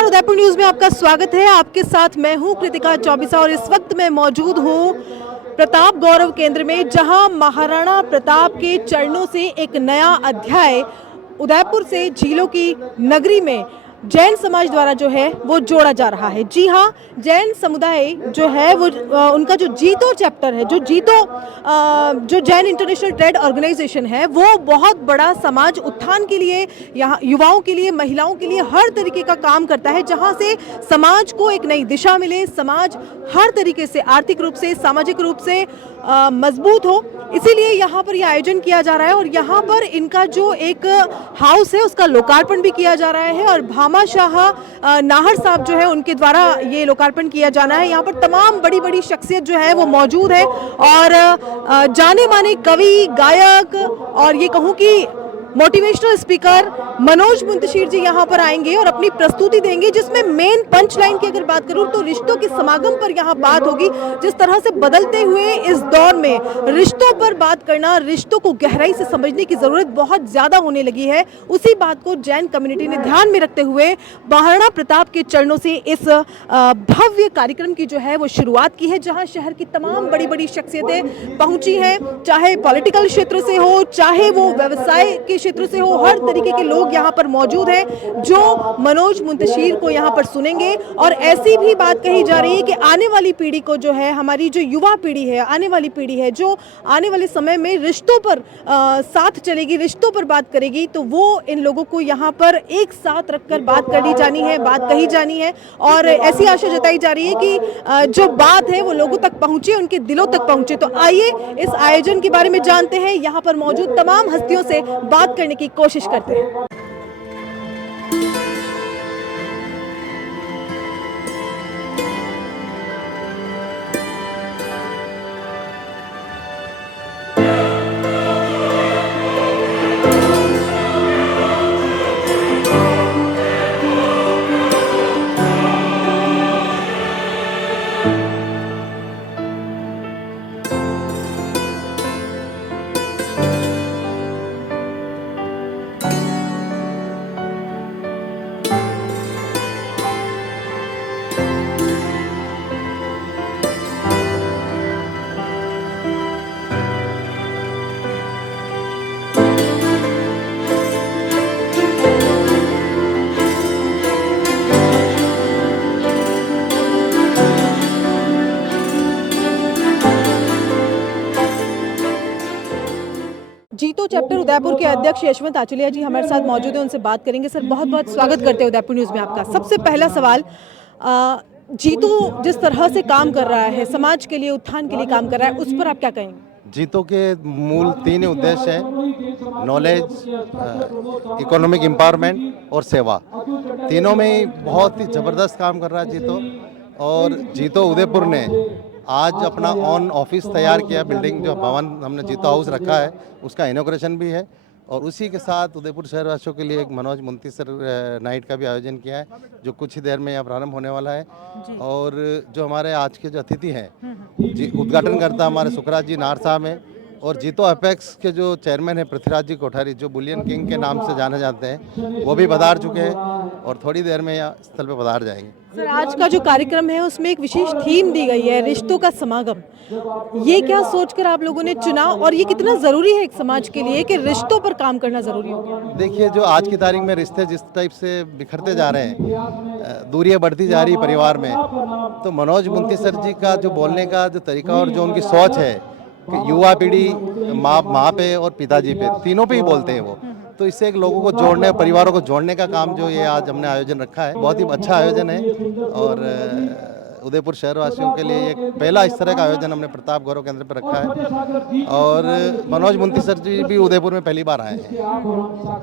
नमस्कार, उदयपुर न्यूज में आपका स्वागत है। आपके साथ मैं हूं कृतिका चौबीसा और इस वक्त मैं मौजूद हूं प्रताप गौरव केंद्र में, जहां महाराणा प्रताप के चरणों से एक नया अध्याय उदयपुर से झीलों की नगरी में जैन समाज द्वारा जो है वो जोड़ा जा रहा है। जी हाँ, जैन समुदाय जो है वो उनका जो जीतो चैप्टर है, जो जैन इंटरनेशनल ट्रेड ऑर्गेनाइजेशन है, वो बहुत बड़ा समाज उत्थान के लिए, यहाँ युवाओं के लिए, महिलाओं के लिए हर तरीके का काम करता है, जहाँ से समाज को एक नई दिशा मिले, समाज हर तरीके से आर्थिक रूप से, सामाजिक रूप से मजबूत हो। इसीलिए यहाँ पर यह आयोजन किया जा रहा है और यहाँ पर इनका जो एक हाउस है उसका लोकार्पण भी किया जा रहा है और भामाशाह नाहर साहब जो है उनके द्वारा ये लोकार्पण किया जाना है। यहाँ पर तमाम बड़ी बड़ी शख्सियत जो है वो मौजूद है और जाने माने कवि, गायक और ये कहूँ कि मोटिवेशनल स्पीकर मनोज मुंतशिर जी यहाँ पर आएंगे और अपनी प्रस्तुति देंगे, जिसमें मेन पंच लाइन की अगर बात करूँ तो रिश्तों के समागम पर यहाँ बात होगी। जिस तरह से बदलते हुए इस दौर में रिश्तों पर बात करना, रिश्तों को गहराई से समझने की जरूरत बहुत ज्यादा होने लगी है, उसी बात को जैन कम्युनिटी ने ध्यान में रखते हुए महाराणा प्रताप के चरणों से इस भव्य कार्यक्रम की जो है वो शुरुआत की है, जहाँ शहर की तमाम बड़ी बड़ी शख्सियतें पहुंची हैं, चाहे पॉलिटिकल क्षेत्र से हो, चाहे वो व्यवसाय के क्षेत्र से हो, हर तरीके के लोग यहाँ पर मौजूद हैं जो मनोज मुंतशिर को यहाँ पर सुनेंगे। और ऐसी भी बात कही जा रही है कि आने वाली पीढ़ी को जो है, हमारी जो युवा पीढ़ी है, आने वाली पीढ़ी है जो आने वाले समय में रिश्तों पर साथ चलेगी, रिश्तों पर बात करेगी, तो वो इन लोगों को यहाँ पर एक साथ रखकर बात करी जानी है, बात कही जानी है। और ऐसी आशा जताई जा रही है कि जो बात है वो लोगों तक पहुँचे, उनके दिलों तक पहुँचे। तो आइए इस आयोजन के बारे में जानते हैं, यहाँ पर मौजूद तमाम हस्तियों से बात करने की कोशिश करते हैं। जीतो चैप्टर उदयपुर के अध्यक्ष यशवंत आचुलिया जी हमारे साथ मौजूद हैं, उनसे बात करेंगे। सर, बहुत बहुत स्वागत करते हैं उदयपुर न्यूज़ में आपका। सबसे पहला सवाल, जीतो जिस तरह से काम कर रहा है, समाज के लिए, उत्थान के लिए काम कर रहा है, उस पर आप क्या कहेंगे? जीतो के मूल तीन उद्देश्य हैं: नॉलेज, इकोनॉमिक एम्पावरमेंट और सेवा। तीनों में ही बहुत ही ज़बरदस्त काम कर रहा है जीतो। और जीतो उदयपुर ने आज अपना ऑन ऑफिस तैयार किया, बिल्डिंग जो भवन हमने जीतो हाउस रखा है उसका इनॉग्रेशन भी है। और उसी के साथ उदयपुर शहरवासियों के लिए एक मनोज मुंतशिर नाइट का भी आयोजन किया है, जो कुछ ही देर में यहाँ प्रारंभ होने वाला है। और जो हमारे आज के जो अतिथि हैं, जी उद्घाटन करता हमारे सुखराज जी नाहर साहब हैं। और जीतो अपेक्स के जो चेयरमैन हैं पृथ्वीराज जी कोठारी, जो बुलियन किंग के नाम से जाने जाते हैं, वो भी पधार चुके हैं और थोड़ी देर में यहाँ स्थल पे पधार जाएंगे। सर, आज का जो कार्यक्रम है उसमें एक विशेष थीम दी गई है, रिश्तों का समागम। ये क्या सोचकर आप लोगों ने चुना और ये कितना ज़रूरी है एक समाज के लिए कि रिश्तों पर काम करना ज़रूरी हो गया? देखिए, जो आज की तारीख में रिश्ते जिस टाइप से बिखरते जा रहे हैं, दूरियां बढ़ती जा रही परिवार में, तो मनोज मुंतशिर जी का जो बोलने का जो तरीका और जो उनकी सोच है कि युवा पीढ़ी माँ पे और पिताजी पे, तीनों पे ही बोलते हैं वो, तो इससे एक लोगों को जोड़ने, परिवारों को जोड़ने का काम जो ये आज हमने आयोजन रखा है, बहुत ही अच्छा आयोजन है। और उदयपुर शहरवासियों के लिए एक पहला इस तरह का आयोजन हमने प्रताप गौरव केंद्र पर रखा है। और मनोज मुंतशिर जी भी उदयपुर में पहली बार आए हैं,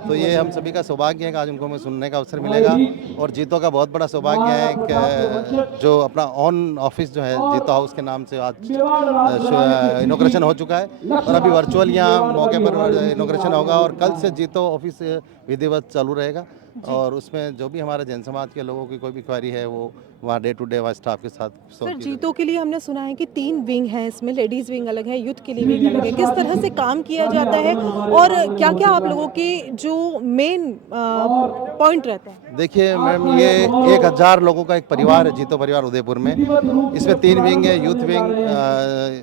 तो ये हम सभी का सौभाग्य है कि आज उनको हमें सुनने का अवसर मिलेगा। और जीतो का बहुत बड़ा सौभाग्य है कि जो अपना ऑन ऑफिस जो है जीतो हाउस के नाम से आज इनॉग्रेशन हो चुका है और अभी वर्चुअल यहाँ मौके पर इनॉग्रेशन होगा और कल से जीतो ऑफिस विधिवत चालू रहेगा। और उसमें जो भी हमारे जैन समाज के लोगों की कोई भी क्वेरी है वो वहाँ डे टू डे वहाँ स्टाफ के साथ सर solve की जीतों के लिए हमने सुना है कि 3 विंग हैं, इसमें लेडीज विंग अलग है, यूथ के लिए विंग अलग है। किस तरह से काम किया जाता है और क्या क्या आप लोगों के जो मेन पॉइंट रहते हैं? देखिए मैम, ये 1000 लोगों का एक परिवार है, जीतो परिवार उदयपुर में। इसमें 3 विंग है, यूथ विंग,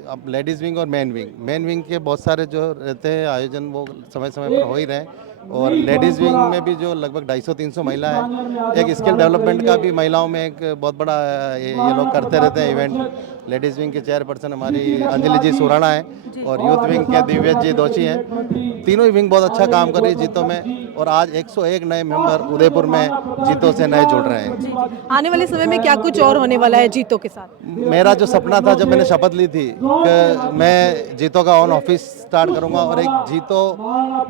अब लेडीज़ विंग और मेन विंग। मेन विंग के बहुत सारे जो रहते हैं आयोजन वो समय समय पर हो ही रहे हैं, और लेडीज़ विंग में भी जो लगभग 250-300 महिला है। एक स्किल डेवलपमेंट का भी महिलाओं में एक बहुत बड़ा ये लोग करते रहते हैं इवेंट। लेडीज़ विंग के चेयरपर्सन हमारी अंजलि जी सुराणा है, और यूथ विंग के दिव्य जी दोषी हैं। तीनों ही विंग बहुत अच्छा काम कर रही है जीतो में, और आज 101 नए मेंबर उदयपुर में जीतो से नए जुड़ रहे हैं। आने वाले समय में क्या कुछ और होने वाला है जीतों के साथ? मेरा जो सपना था जब मैंने शपथ ली थी कि मैं जीतो का ऑन ऑफिस स्टार्ट करूंगा और एक जीतो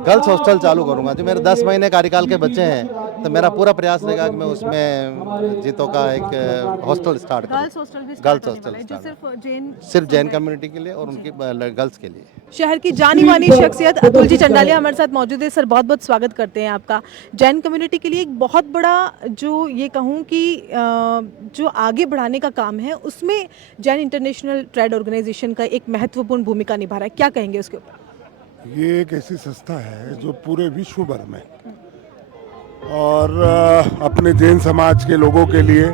गर्ल्स हॉस्टल चालू करूंगा। जो मेरे 10 महीने कार्यकाल के बच्चे हैं, तो मेरा पूरा प्रयास रहेगा कि मैं उसमें जीतो का एक हॉस्टल स्टार्ट करूं। गर्ल्स हॉस्टल भी गर्ल्स स्टार्ट होने वाला है, जो हॉस्टल सिर्फ जैन कम्युनिटी के लिए और उनकी गर्ल्स के लिए। शहर की जानी मानी शख्सियत अतुल जी चंडालिया हमारे साथ मौजूद है। सर बहुत बहुत स्वागत करते हैं आपका। जैन कम्युनिटी के लिए एक बहुत बड़ा जो ये कहूँ कि जो आगे बढ़ाने का काम है उसमें जैन इंटरनेशनल ट्रेड ऑर्गेनाइजेशन का एक महत्वपूर्ण भूमिका निभा रहा है, क्या कहेंगे उसके ऊपर? ये एक ऐसी संस्था है जो पूरे विश्व भर में और अपने जैन समाज के लोगों के लिए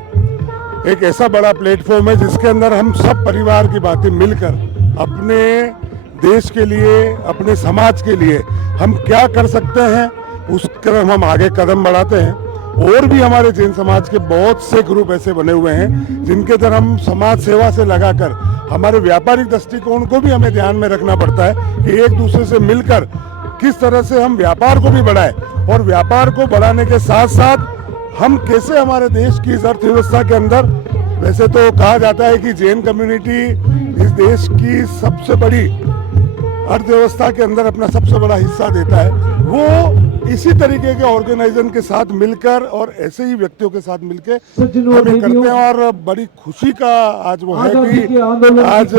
एक ऐसा बड़ा प्लेटफॉर्म है जिसके अंदर हम सब परिवार की बातें मिलकर अपने देश के लिए, अपने समाज के लिए हम क्या कर सकते हैं उस तरफ हम आगे कदम बढ़ाते हैं। और भी हमारे जैन समाज के बहुत से ग्रुप ऐसे बने हुए हैं जिनके तरह हम समाज सेवा से लगाकर हमारे व्यापारिक दृष्टिकोण को भी हमें ध्यान में रखना पड़ता है कि एक दूसरे से मिलकर किस तरह से हम व्यापार को भी बढ़ाएं, और व्यापार को बढ़ाने के साथ साथ हम कैसे हमारे देश की इस अर्थव्यवस्था के अंदर, वैसे तो कहा जाता है कि जैन कम्युनिटी इस देश की सबसे बड़ी अर्थव्यवस्था के अंदर अपना सबसे बड़ा हिस्सा देता है, वो इसी तरीके के ऑर्गेनाइजेशन के साथ मिलकर और ऐसे ही व्यक्तियों के साथ मिलकर हम ये करते हैं। और बड़ी खुशी का आज वो है कि आज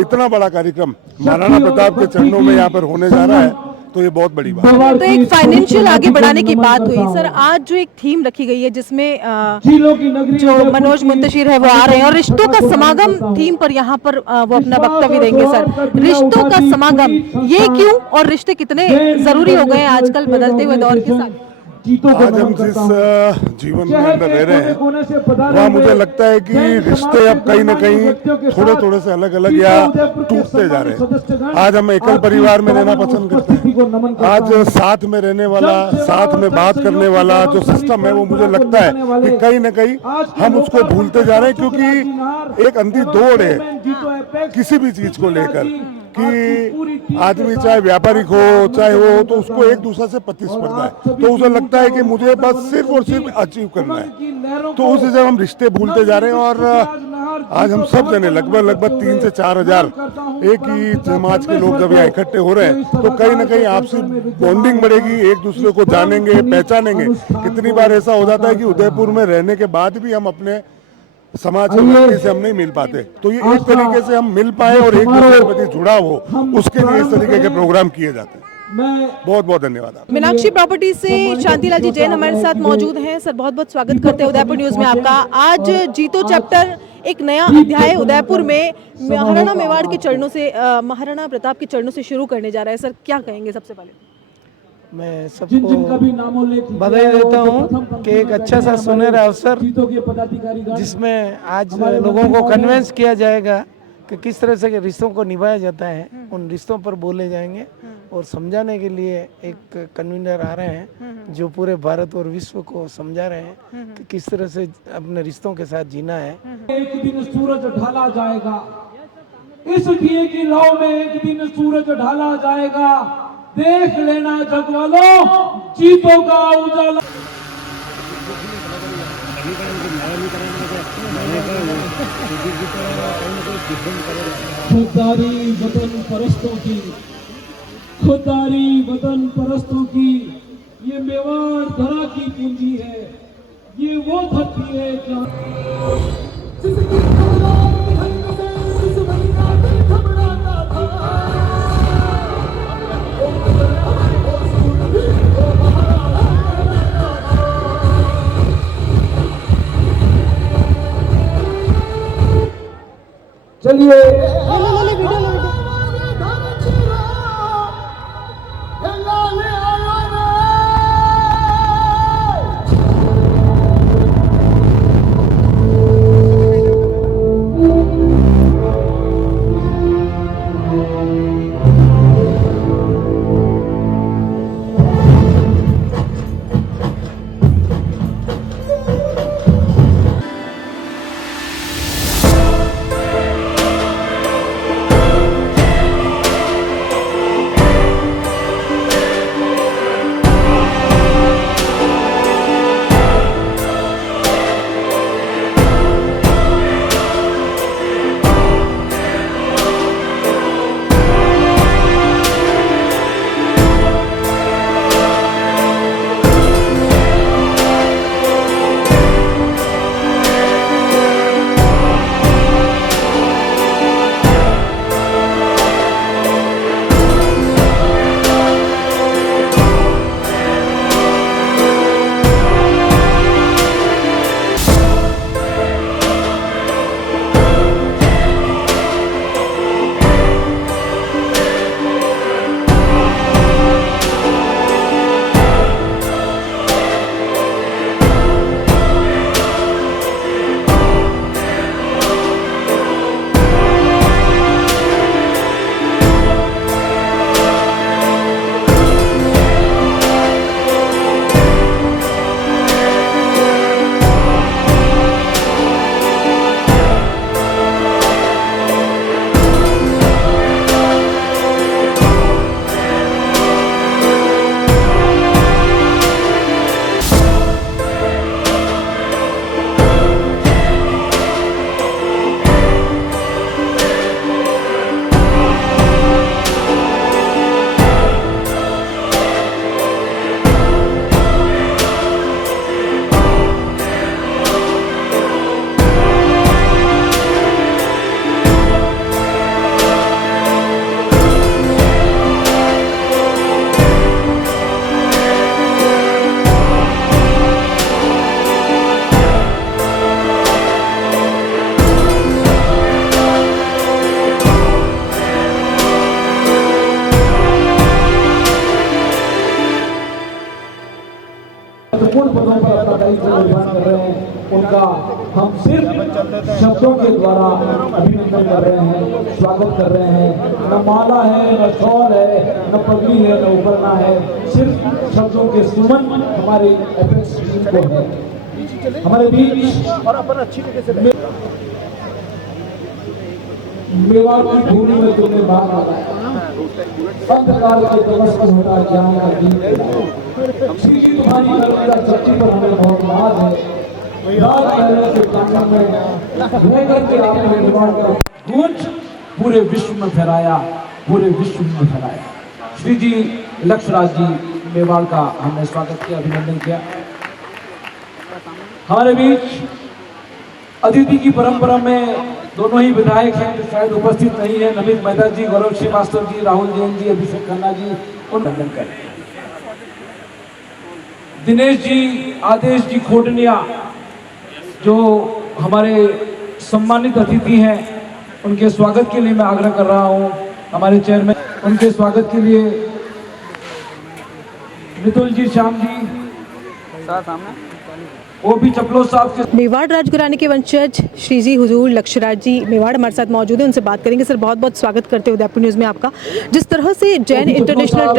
इतना बड़ा कार्यक्रम महाराणा प्रताप के चरणों में यहाँ पर होने जा रहा है, तो ये बहुत बड़ी बात है। तो एक फाइनेंशियल आगे बढ़ाने की बात हुई सर, आज जो एक थीम रखी गई है जिसमें जो मनोज मुंतशिर है वो आ रहे हैं और रिश्तों का समागम थीम पर यहाँ पर वो अपना वक्तव्य देंगे। सर रिश्तों का समागम ये क्यों, और रिश्ते कितने जरूरी हो गए हैं आजकल बदलते हुए दौर के साथ? आज हम जिस जीवन में अंदर रह रहे हैं वहाँ मुझे लगता है कि रिश्ते अब कहीं न कहीं थोड़े थोड़े से अलग अलग या टूटते जा रहे हैं। आज हम एकल परिवार में रहना पसंद करते हैं। आज साथ में रहने वाला, साथ में बात करने वाला जो सिस्टम है वो मुझे लगता है कि कहीं न कहीं हम उसको भूलते जा रहे हैं, क्योंकि एक अंधी दौड़ है किसी भी चीज को लेकर कि आदमी चाहे व्यापारिक हो चाहे हो तो उसको एक दूसरे से प्रतिस्पर्धा है, तो उसे लगता है कि मुझे बस सिर्फ और सिर्फ अचीव करना है, तो उसे जब हम रिश्ते भूलते जा रहे हैं। और आज हम सब जने लगभग 3 से 4 हजार एक ही समाज के लोग जब यहाँ इकट्ठे हो रहे हैं तो कहीं ना कहीं आपसी बॉन्डिंग बढ़ेगी, एक दूसरे को जानेंगे, पहचानेंगे। कितनी बार ऐसा हो जाता है कि उदयपुर में रहने के बाद भी हम अपने समाज के व्यक्ति से हम नहीं मिल पाते, तो ये एक तरीके से हम मिल पाए और एक दूसरे के प्रति जुड़ाव हो, उसके लिए इस तरीके के प्रोग्राम किए जाते हैं। बहुत बहुत धन्यवाद आप। मीनाक्षी प्रॉपर्टी से शांतिलाल जी जैन हमारे साथ मौजूद हैं। सर बहुत बहुत स्वागत करते हैं उदयपुर न्यूज में आपका। आज जीतो चैप्टर एक नया अध्याय उदयपुर में महाराणा मेवाड़ के चरणों से, महाराणा प्रताप के चरणों से शुरू करने जा रहा है। सर क्या कहेंगे? सबसे पहले मैं सबको बधाई देता हूँ कि एक अच्छा सा सुनहरा अवसर जिसमें आज लोगों को कन्विंस किया जाएगा कि किस तरह से रिश्तों को निभाया जाता है, उन रिश्तों पर बोले जाएंगे और समझाने के लिए एक कन्वीनर आ रहे हैं जो पूरे भारत और विश्व को समझा रहे हैं कि किस तरह से अपने रिश्तों के साथ जीना है। एक दिन सूरज ढाला जाएगा, इस दिए की लौ में एक दिन सूरज ढाला जाएगा, देख लेना जग वालों जीतों का उजाला। खुदारी वतन परस्तों की, खुदारी वतन परस्तों की ये मेवाड़ धरा की पूंजी है, ये वो धरती है जहाँ चलिए महत्वपूर्ण पदों पर अपना दायित्व निर्वहन कर रहे हैं, उनका हम सिर्फ शब्दों के द्वारा अभिनंदन कर रहे हैं, स्वागत कर रहे हैं। न माला है, न शॉल है, न पगड़ी है, न उपरना है, सिर्फ शब्दों के सुमन हमारे एपेक्स टीम को है। हमारे बीच और अपन अच्छी तरीके से मेवाड़ की भूमि में तुमने बाहर आया, संत काल के तमस्कर होता ज्ञान का दीप, श्री जी तुम्हारी करने का सच्ची पर हमें बहुत नाज है। रात पहले के प्रांगण में रह करके आपने निर्माण का गूंज पूरे विश्व में फैलाया, पूरे विश्व में फैलाया। श्री जी लक्ष्यराज जी मेवाड़ का हमने स्वागत किया, अभिनंदन किया। हमारे बीच अतिथि की परंपरा में दोनों ही विधायक हैं जो शायद उपस्थित नहीं है, नमित मेहता जी, गौरव श्रीवास्तव जी, राहुल जैन जी, अभिषेक खन्ना जी, उन अभिनंदन करें। दिनेश जी, आदेश जी खोटनिया जो हमारे सम्मानित अतिथि हैं, उनके स्वागत के लिए मैं आग्रह कर रहा हूं। हमारे चेयरमैन, उनके स्वागत के लिए मितुल जी, श्याम जी सामने, वो भी चपलो साहब के। मेवाड़ राजघराने के वंशज श्री जी हुजूर लक्ष्यराज जी मेवाड़ हमारे साथ मौजूद हैं, उनसे बात करेंगे। सर, बहुत बहुत स्वागत करते हैं उदयपुर न्यूज़ में आपका। जिस तरह से जैन इंटरनेशनल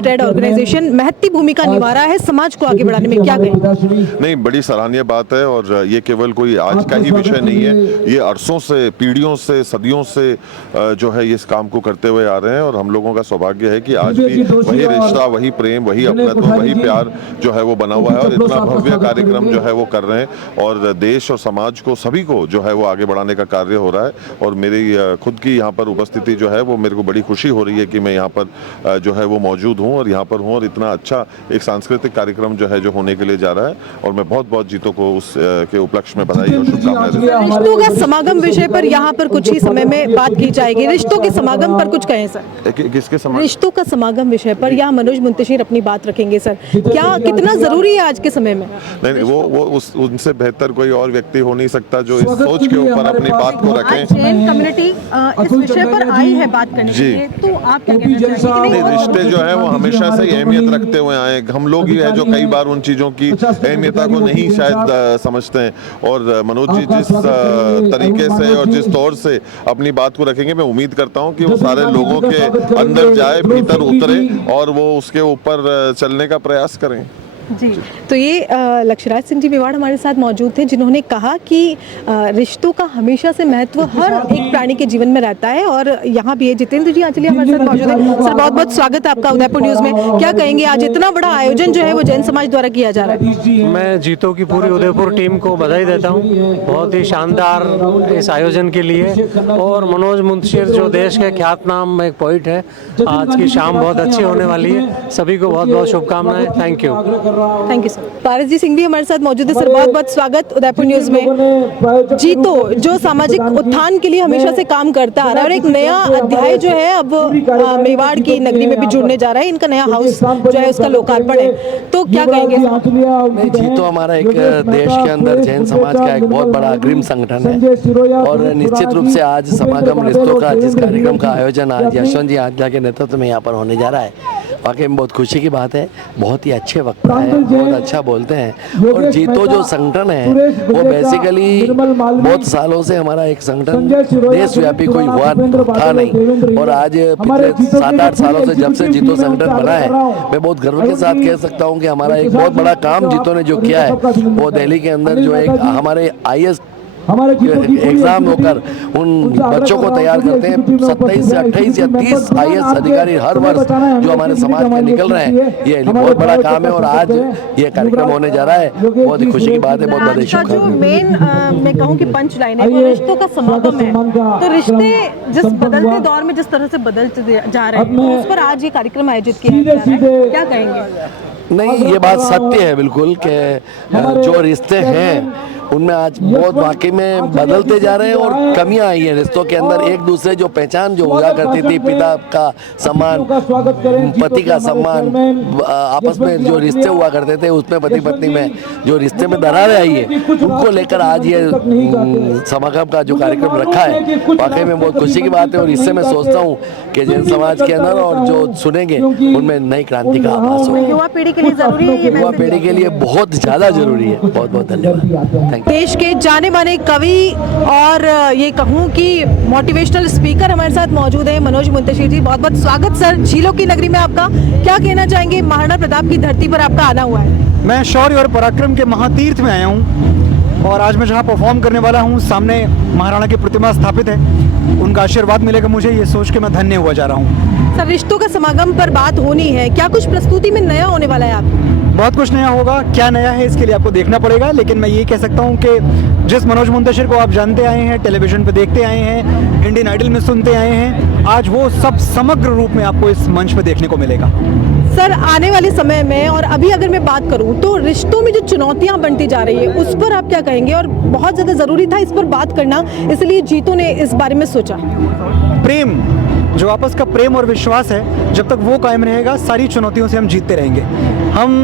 ट्रेड ऑर्गेनाइजेशन महत्ती भूमिका निभा रहा है समाज को आगे बढ़ाने में, क्या कहें? नहीं, बड़ी सराहनीय बात है और ये केवल कोई आज का ही विषय नहीं है, ये अरसों से, पीढ़ियों से, सदियों से जो है इस काम को करते हुए आ रहे हैं। और हम लोगों का सौभाग्य है कि आज भी वही रिश्ता, वही प्रेम, वही अपनत्व, वही प्यार जो है वो बना हुआ है और इतना भव्य कार्यक्रम जो है वो कर रहे हैं और देश और समाज को, सभी को जो है वो आगे बढ़ाने का कार्य हो रहा है। और मेरी खुद की यहाँ पर उपस्थिति जो है वो मेरे को बड़ी खुशी हो रही है कि मैं यहाँ पर जो है वो मौजूद हूँ और यहाँ पर हूँ और इतना अच्छा एक सांस्कृतिक कार्यक्रम जो है जो होने के लिए जा रहा है। और मैं बहुत बहुत जीतों को उस के उपलक्ष्य में बधाई और शुभकामनाएं देता हूं। रिश्तों का समागम विषय पर यहाँ पर कुछ ही समय में बात की जाएगी। रिश्तों के समागम पर कुछ कहें सर। किसके समागम? रिश्तों का समागम विषय पर यहाँ मनोज मुंतशिर अपनी बात रखेंगे। सर, क्या कितना जरूरी जरूरी है आज के समय में? नहीं, वो उनसे बेहतर कोई और व्यक्ति हो नहीं सकता जो इस सोच के ऊपर अपनी बात को आज रखें। जैन कम्युनिटी इस विषय पर आई है बात करने के लिए, तो आप क्या कहना चाहेंगे? नहीं, रिश्ते जो है वो हमेशा से ही अहमियत रखते हुए आए। हम लोग ही है जो कई बार उन चीज़ों की अहमियता को नहीं शायद समझते हैं। और मनोज जी जिस तरीके से और जिस तौर से अपनी बात को रखेंगे, मैं उम्मीद करता हूं कि वो सारे लोगों के अंदर जाए, भीतर उतरे और वो उसके ऊपर चलने का प्रयास करें। जी, तो ये लक्ष्यराज सिंह जी मेवाड़ हमारे साथ मौजूद थे, जिन्होंने कहा कि रिश्तों का हमेशा से महत्व हर एक प्राणी के जीवन में रहता है। और यहाँ भी है जितेंद्र जी आंचलिया हमारे साथ मौजूद है। सर, बहुत बहुत स्वागत है आपका उदयपुर न्यूज़ में। क्या कहेंगे, आज इतना बड़ा आयोजन जो है वो जैन समाज द्वारा किया जा रहा है? मैं जीतो की पूरी उदयपुर टीम को बधाई देता हूँ, बहुत ही शानदार इस आयोजन के लिए। और मनोज मुंतशिर जो देश के ख्यातनाम एक पोइट है, आज की शाम बहुत अच्छी होने वाली है। सभी को बहुत बहुत शुभकामनाएं। Thank you. Thank you sir. Paras ji Singh भी हमारे साथ मौजूद है। सर, बहुत बहुत स्वागत उदयपुर न्यूज़ में। जीतो जो सामाजिक उत्थान के लिए हमेशा से काम करता आ रहा है और एक नया अध्याय जो है अब मेवाड़ की नगरी में भी जुड़ने जा रहा है। इनका नया हाउस जो है उसका लोकार्पण है, तो क्या कहेंगे? जीतो हमारा एक देश के अंदर जैन समाज का एक बहुत बड़ा अग्रिम संगठन है और निश्चित रूप से आज समागम रिश्तों का जिस कार्यक्रम का आयोजन आज यशवंत जी आंचलिया के नेतृत्व में यहाँ पर होने जा रहा है, वाकई में बहुत खुशी की बात है। बहुत ही अच्छे वक्ता है, बहुत अच्छा बोलते हैं। और जीतो जो संगठन है वो बेसिकली बहुत सालों से हमारा एक संगठन देशव्यापी कोई हुआ था नहीं, और आज पिछले 7-8 सालों से जब से जीतो संगठन बना है, मैं बहुत गर्व के साथ कह सकता हूँ कि हमारा एक बहुत बड़ा काम जीतो ने जो किया है वो दिल्ली के अंदर जो एक हमारे IAS एग्जाम होकर उन बच्चों को तैयार करते हैं। 27 से 28 या 30 IAS अधिकारी हर वर्ष जो हमारे समाज में निकल रहे हैं, ये बहुत बड़ा काम है। और आज ये कार्यक्रम होने जा रहा है, बहुत ही खुशी की बात है। बहुत बहुत जो मेन मैं कहूँ कि पंच लाइन है वो रिश्तों का समागम है। तो रिश्ते जिस बदलते दौर में जिस तरह से बदलते जा रहे हैं, उस पर आज ये कार्यक्रम आयोजित किया जा रहा है, क्या कहेंगे? नहीं, ये बात सत्य है बिल्कुल कि जो रिश्ते हैं उनमें आज बहुत वाकई में बदलते जा रहे हैं और कमियां आई हैं रिश्तों के अंदर। एक दूसरे जो पहचान जो हुआ करती थी, पिता का सम्मान, पति का सम्मान, आपस में जो रिश्ते हुआ करते थे उसमें पति पत्नी में जो रिश्ते में दरारें आई है, उनको लेकर आज ये समागम का जो कार्यक्रम रखा है, वाकई में बहुत खुशी की बात है। और इससे मैं सोचता हूँ कि जैन समाज के अंदर और जो सुनेंगे उनमें नई क्रांति का आभास होगा। युवा पीढ़ी के लिए जरूरी है, युवा पीढ़ी के लिए बहुत ज़्यादा जरूरी है। बहुत बहुत धन्यवाद। देश के जाने माने कवि और ये कहूँ कि मोटिवेशनल स्पीकर हमारे साथ मौजूद हैं मनोज मुंतशिर जी। बहुत बहुत स्वागत सर झीलों की नगरी में आपका। क्या कहना चाहेंगे, महाराणा प्रताप की धरती पर आपका आना हुआ है? मैं शौर्य और पराक्रम के महातीर्थ में आया हूँ और आज मैं जहाँ परफॉर्म करने वाला हूँ, सामने महाराणा की प्रतिमा स्थापित है। उनका आशीर्वाद मिलेगा मुझे, ये सोच के मैं धन्य हुआ जा रहा हूँ। सर, रिश्तों का समागम पर बात होनी है, क्या कुछ प्रस्तुति में नया होने वाला है आप? बहुत कुछ नया होगा। क्या नया है इसके लिए आपको देखना पड़ेगा, लेकिन मैं ये कह सकता हूँ कि जिस मनोज मुंतशिर को आप जानते आए हैं, टेलीविजन पे देखते आए हैं, इंडियन आइडल में सुनते आए हैं, आज वो सब समग्र रूप में आपको इस मंच पे देखने को मिलेगा। सर, आने वाले समय में और अभी अगर मैं बात करूं तो रिश्तों में जो चुनौतियां बनती जा रही है उस पर आप क्या कहेंगे? और बहुत ज़्यादा ज़रूरी था इस पर बात करना, इसलिए जीतो ने इस बारे में सोचा। प्रेम, जो आपस का प्रेम और विश्वास है, जब तक वो कायम रहेगा सारी चुनौतियों से हम जीतते रहेंगे। हम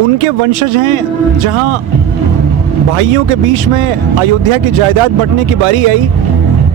उनके वंशज हैं जहां भाइयों के बीच में अयोध्या की जायदाद बंटने की बारी आई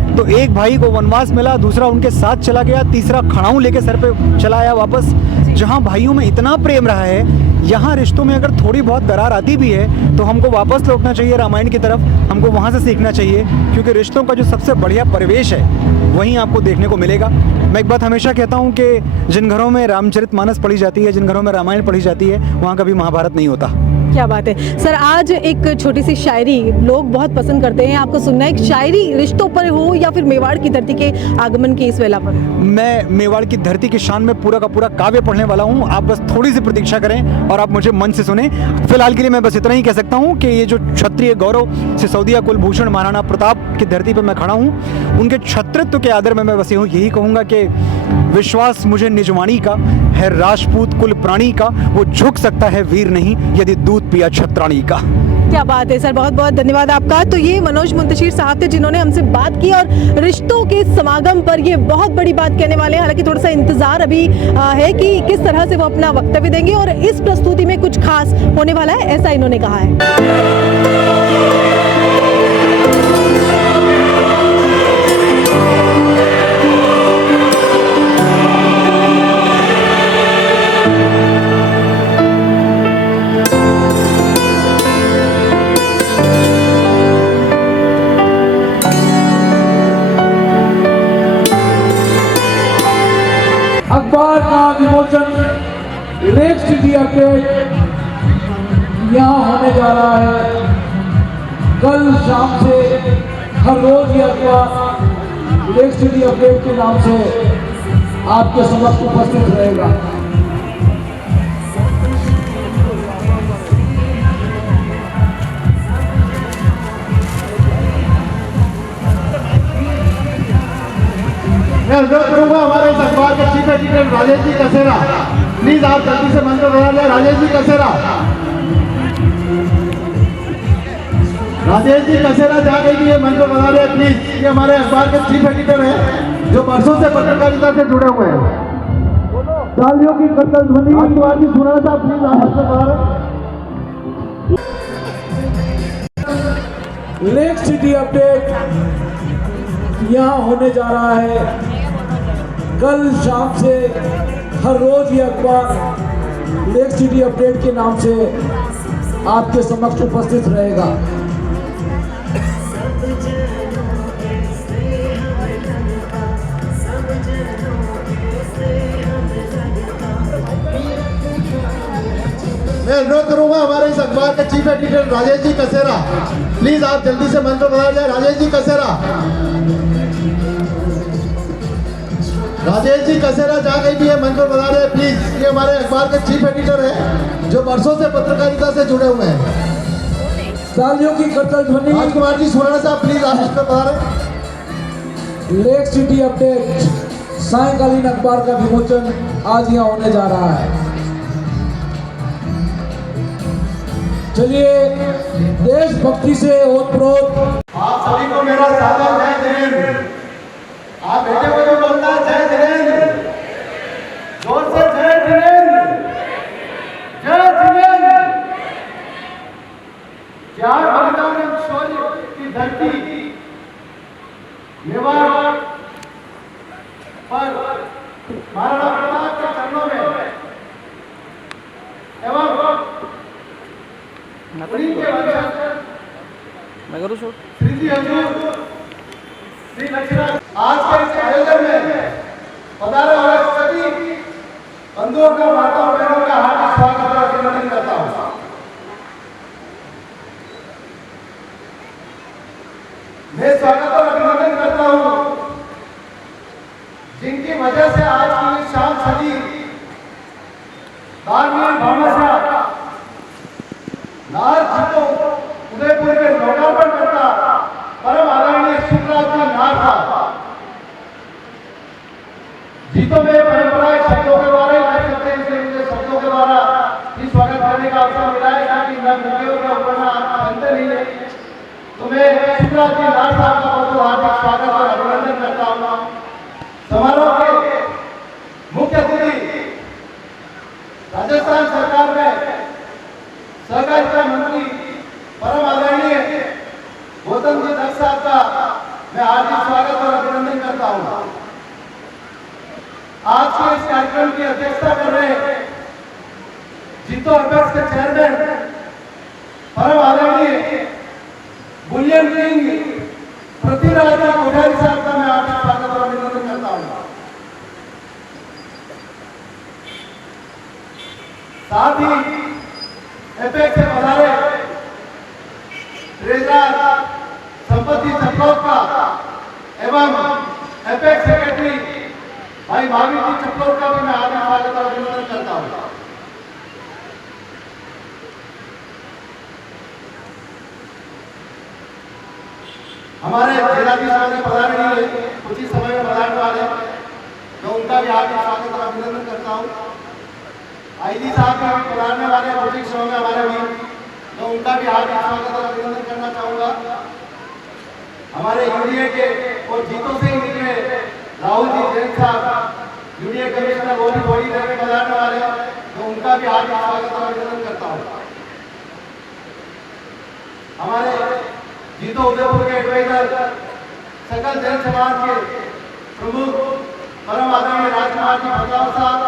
तो एक भाई को वनवास मिला, दूसरा उनके साथ चला गया, तीसरा खड़ाऊं लेके सर पे चला आया वापस। जहां भाइयों में इतना प्रेम रहा है, यहाँ रिश्तों में अगर थोड़ी बहुत दरार आती भी है तो हमको वापस लौटना चाहिए रामायण की तरफ, हमको वहाँ से सीखना चाहिए, क्योंकि रिश्तों का जो सबसे बढ़िया परिवेश है वहीं आपको देखने को मिलेगा। मैं एक बात हमेशा कहता हूँ कि जिन घरों में रामचरितमानस पढ़ी जाती है, जिन घरों में रामायण पढ़ी जाती है, वहाँ कभी महाभारत नहीं होता। क्या बात है सर। आज एक छोटी सी शायरी लोग बहुत पसंद करते हैं, आपको सुनना है। एक शायरी रिश्तों पर हो या फिर मेवाड़ की धरती के आगमन की इस वेला पर? मैं मेवाड़ की धरती की शान में पूरा का पूरा काव्य पढ़ने वाला हूँ। आप बस थोड़ी सी प्रतीक्षा करें और आप मुझे मन से सुने। फिलहाल के लिए मैं बस इतना ही कह सकता हूँ कि ये जो क्षत्रिय गौरव सिसोदिया कुलभूषण महाराणा प्रताप की धरती पर मैं खड़ा हूँ, उनके छत्रत्व के आदर में मैं बस यही कहूँगा कि विश्वास मुझे निजवाणी का है, राजपूत कुल प्राणी का, वो झुक सकता है वीर नहीं यदि दूध पिया छत्राणी का। क्या बात है सर, बहुत बहुत धन्यवाद आपका। तो ये मनोज मुंतशिर साहब थे जिन्होंने हमसे बात की और रिश्तों के समागम पर ये बहुत बड़ी बात कहने वाले हैं। हालांकि थोड़ा सा इंतजार अभी है कि किस तरह से वो अपना वक्तव्य देंगे और इस प्रस्तुति में कुछ खास होने वाला है, ऐसा इन्होंने कहा है। अखबार का विमोचन नेक्स्ट सिटी अपडेट यहाँ होने जा रहा है। कल शाम से हर रोज ये अखबार नेक्स्ट सिटी अपडेट के नाम से आपके समक्ष उपस्थित रहेगा। मैं अनुरोध करूंगा हमारे इस अखबार के chief editor Rajesh ji Kasera, please आप जल्दी से मंच पर बना लें। राजेश जी कसेरा, राजेश जी कसेरा जहाँ कहीं भी ये मंच पर बना रहे हैं प्लीज। ये हमारे अखबार के चीफ एडिटर हैं जो वर्षों से पत्रकारिता से जुड़े हुए हैं। तालियों की करतल ध्वनि राजकुमार जी सुनाना साहब प्लीज आप मंच पर बना रहे। नेक्स्ट सिटी अपडेट यहाँ होने जा रहा है। कल शाम से हर रोज ये अखबार नेक्स्ट सिटी अपडेट के नाम से आपके समक्ष उपस्थित रहेगा। मैं अनुरोध करूंगा हमारे इस अखबार के chief editor Rajesh ji Kasera, please आप जल्दी से मंच पर बना जाए। राजेश जी कसेरा, राजेश जी कसेरा जहाँ कहीं भी है मंच पर बना रहे हैं प्लीज। ये हमारे अखबार के चीफ एडिटर हैं जो वर्षों से पत्रकारिता से जुड़े हुए हैं। तालियों की करतल ध्वनि राजकुमार जी सुनाना साहब प्लीज आप मंच पर बना रहे। नेक्स्ट सिटी अपडेट सायंकालीन अखबार का विमोचन आज यहाँ होने जा रहा है। चलिए देशभक्ति से ओतप्रोत आप सभी को मेरा सादर जय जिनेंद्र। आप बेटे को जो बोलना है जय जिनेंद्र, जोर से जय जिनेंद्र, जय जिनेंद्र। त्याग बलिदान एवं शौर्य की धरती मेवाड़ पर महाराणा प्रताप के चरणों में एवं उन्हीं के वंशज मैं करूँ शो श्री जी हजूर श्री लक्ष्मण आज के इस आयोजन में पधारे हुए सभी बंधुओं का, माताओं बहनों का हार्दिक स्वागत और अभिनंदन करता हूँ। मैं स्वागत और अभिनंदन करता हूँ जिनकी वजह से आज की शाम सदी धार्मिक भावना लाल जी को उदयपुर में लोकार्पण करता परम आदरणीय शुक्राज का नाम था। जीतों में परंपराएं शब्दों के द्वारा ही कर सकते हैं, इसलिए मुझे शब्दों के द्वारा ही स्वागत करने का अवसर मिला है क्योंकि मैं मुझे का ऊपर जानते नहीं है। तो मैं शुक्राज जी नाथ साहब का बहुत हार्दिक स्वागत और अभिनंदन करता हूँ। समारोह के मुख्य अतिथि राजस्थान सरकार में सहकारिता मंत्री परम आदरणीय गौतम जी दत्त साहब का मैं हार्दिक स्वागत और अभिनंदन करता हूं। आज के इस कार्यक्रम की अध्यक्षता कर रहे जीतो अपेक्स के चेयरमैन परम आदरणीय बुलियन किंग पृथ्वीराज कोठारी साहब का मैं हार्दिक स्वागत और अभिनंदन करता हूं। साथ ही एपेक्स से पधारे ट्रेजरर संपत्ति चपलोका एवं एपेक्स सेक्रेटरी भाई महावीर जी चपलोका का भी मैं हार्दिक स्वागत और अभिनंदन करता हूं। हमारे जिलाधीश महोदय पधारे नहीं है, कुछ ही समय में पधारने वाले, मैं उनका भी हार्दिक स्वागत और अभिनंदन करता हूं। आईजी साहब भी पधारने वाले कुछ ही समय में हमारे भी, मैं उनका भी हार्दिक स्वागत और अभिनंदन करना चाहूंगा। हमारे यूडीए के और जीतों से ही निकले राहुल जी जैन साहब यूडीए कमिश्नर, वो भी थोड़ी देर में पधारने वाले हैं, तो उनका भी हार्दिक स्वागत और अभिनंदन करता हूँ। हमारे जीतो उदयपुर के एडवाइजर, सकल जन समाज के प्रमुख परम आदरणीय राजकुमार जी भटगांव साहब,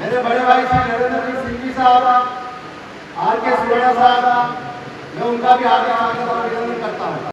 मेरे बड़े भाई श्री नरेंद्र सिंह जी साहब, आर के सुरेणा साहब, मैं उनका भी हार्दिक स्वागत और